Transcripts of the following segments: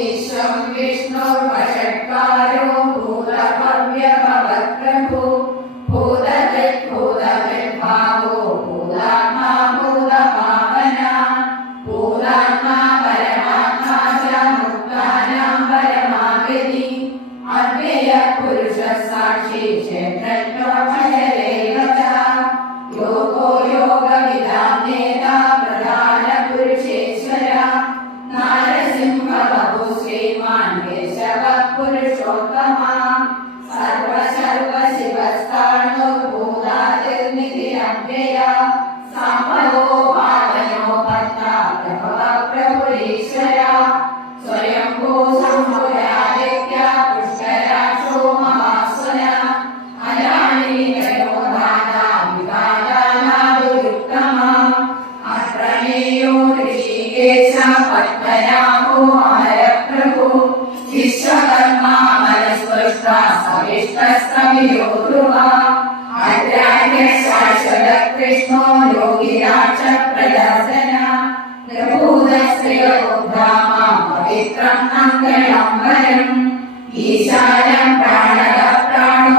nation, Vishnu, योगिराक्षप्रदर्शन प्रभूतश्रियोद्धाम पवित्रम् अङ्गलम्बरम् ईशानं प्राणः प्राणो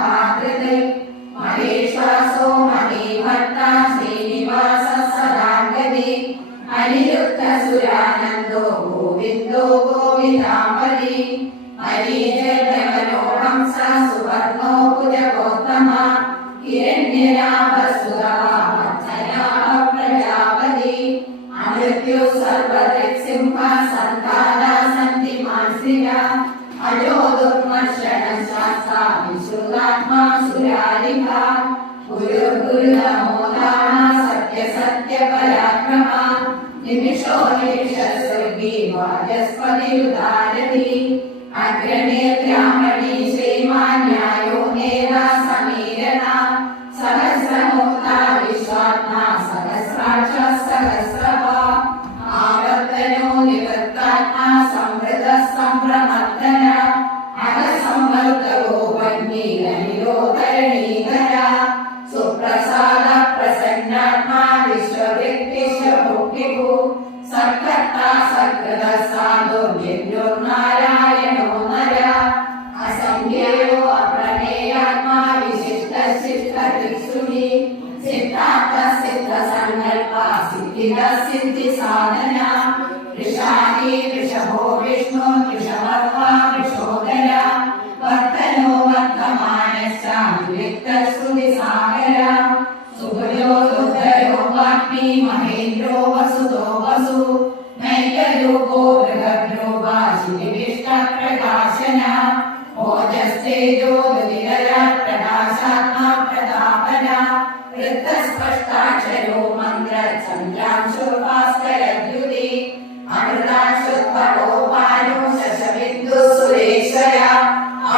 सुरानन्दो गोविन्दो गोविदाम्बरी मरीजयमनोहंस सुवर्णो कुजगोत्तमा हिरण्यराभसुरवामर्थयाः प्रजापति अनृत्यो सर्वदृक्सिंह सन्तान meio सिद्धिसाधना वृषादे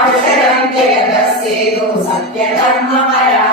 आचरन्त्यगस्येतु सत्यधर्मपरा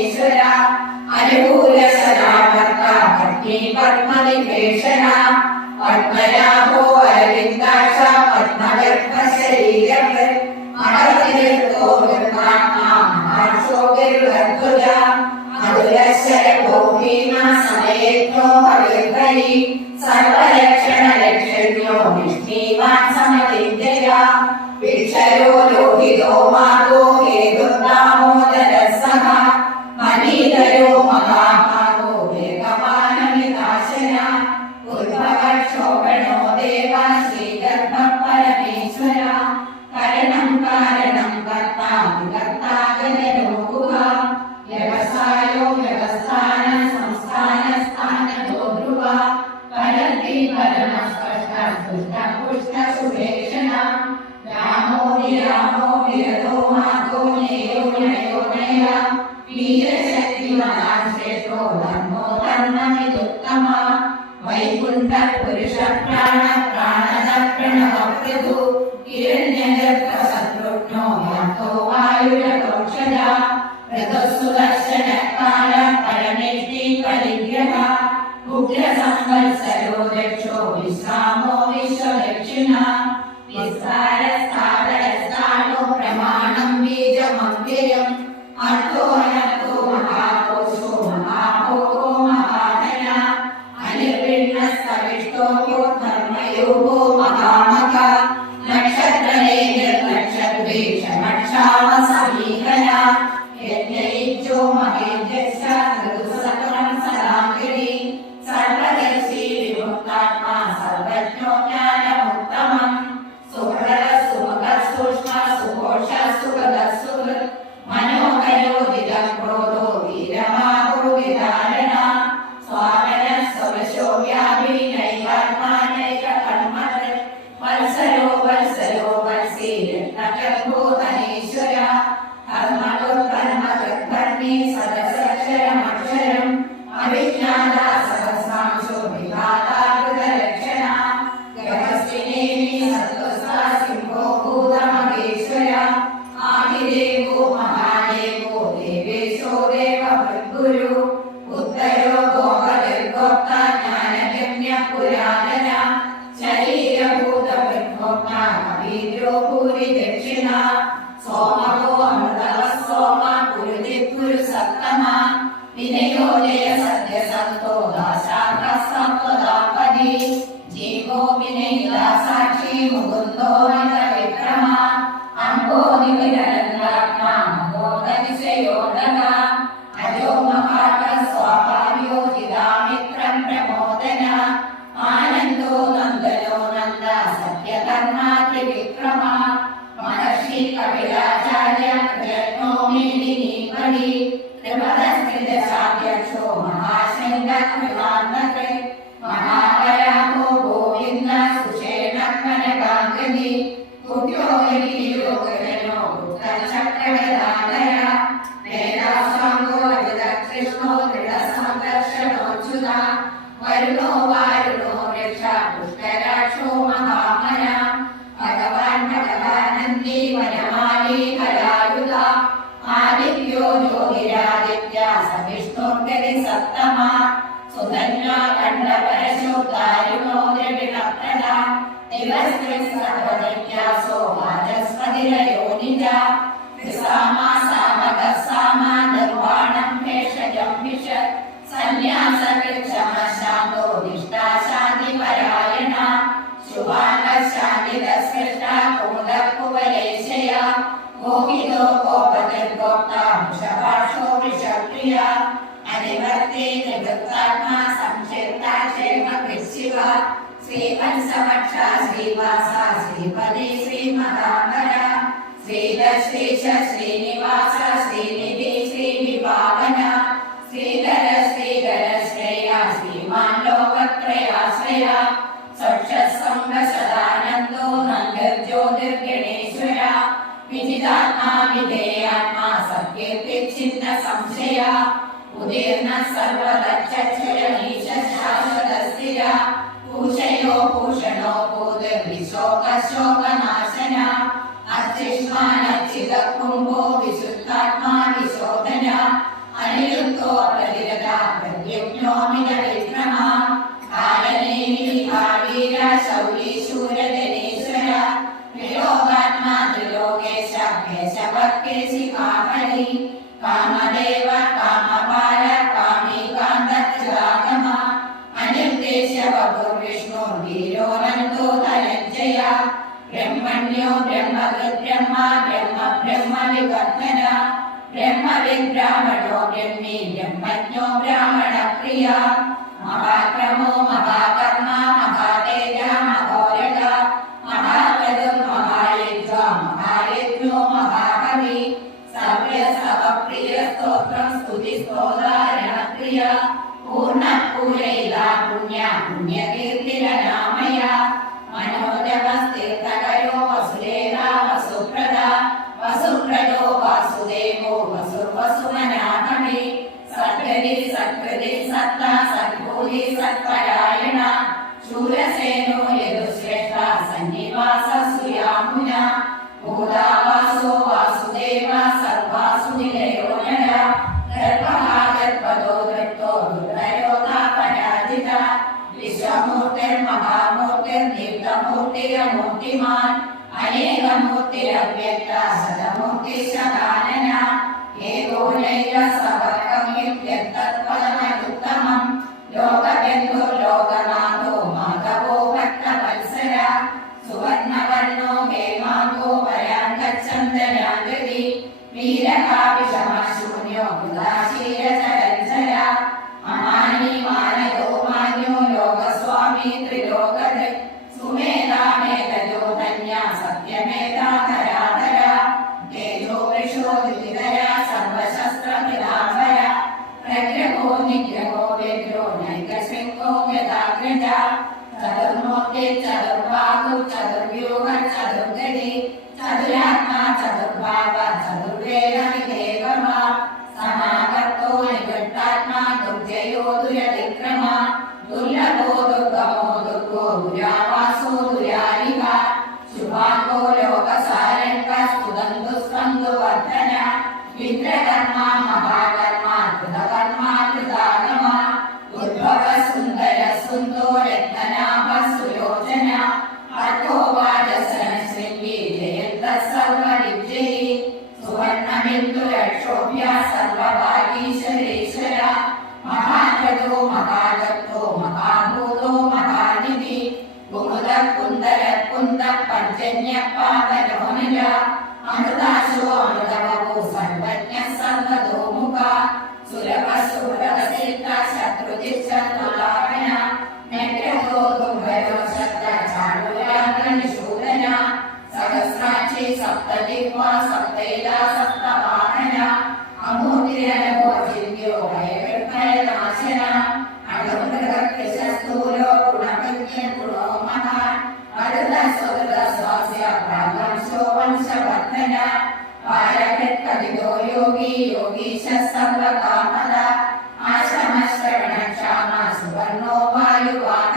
सौगर्युरर्भुजा मधुरस्य भूमिना समयेभ्यो हरिर्हरि सर्वलक्षणलक्षण्यो विष्णीवान् समलिन्दया विक्षयो लोहितो मातो हेतुर्दामोदरः सः मनीधयो महामा శక్తి పరమ స్పష్ట సుష్ట పుష్ట సుభేక్షణ రామో రామో విరదో మాతో నయో నయో నయా प्रयत्नो मे विनिपडि సుధన్యాఖండ పరిశుద్ధాయుమోదవిలక్షణ దివస్మిన్ సర్వదన్యా సోమాజస్మదిరయో నిజ సామా సామగ సామా నిర్వాణం భేషజం విష సన్యాస విక్షమ శాంతో నిష్టా శాంతి పరాయణ శుభాన శాంతి దస్కృష్ణ కుముద కువలేశయ మోహితో కోపతిర్గోప్తాం శభాషో విషక్రియ निवृत्तात्मा संक्षिप्ता क्षेम भिक्षिव श्रीमन्समक्षा श्रीवासा श्रीपदे श्रीमदाम्बरा श्रीदश्रीश श्रीनिवास அழியும் தோற்ற Jehovah.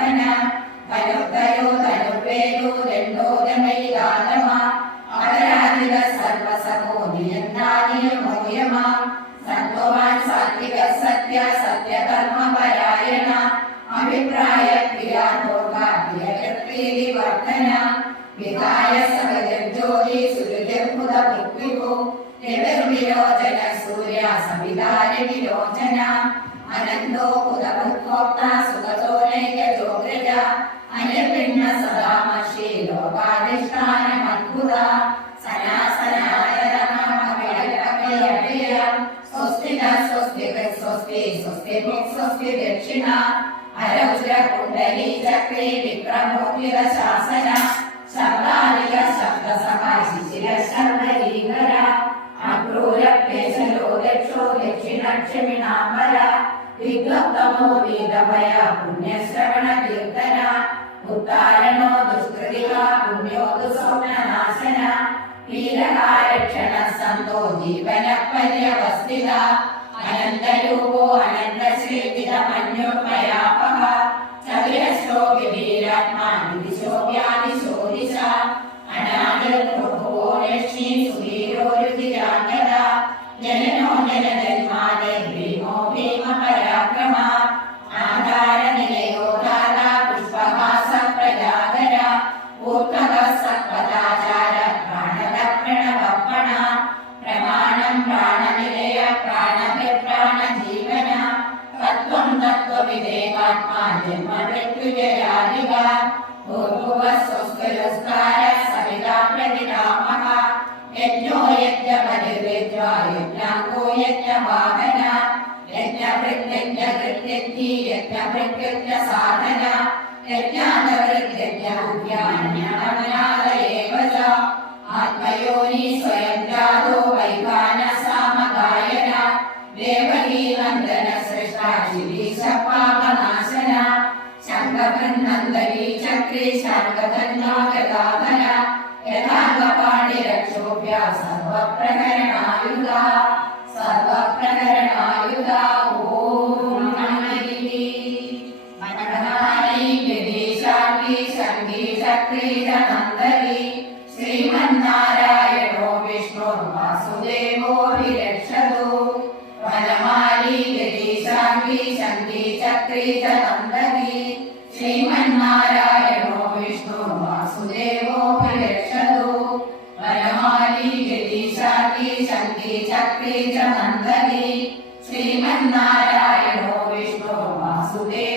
അത്ഭുത. സനാസനായ അഭയ സ്വസ്തിന സ്വസ്തി സ്വസ്തി സ്വസ്തി സ്വസ്തി ദക്ഷിണ. അരൗദ്ര കുണ്ടലി ചക്രി വിക്രമോദ്യുത ശാസന. ശബ്ദാലിക ശബ്ദ സമാശിശില ശബ്ദരീകര. അക്രൂര പേശലോ ദക്ഷോ ദക്ഷിണക്ഷമിണാമര വിഗ്ലബ്ദമോ വേദമയ പുണ്യശ്രവ ഐശ്വര്യവസ്തിത അനന്തരൂപോ सर्वप्रकरणायुधा सर्वप्रकरणायुधा ॐ nosso rei.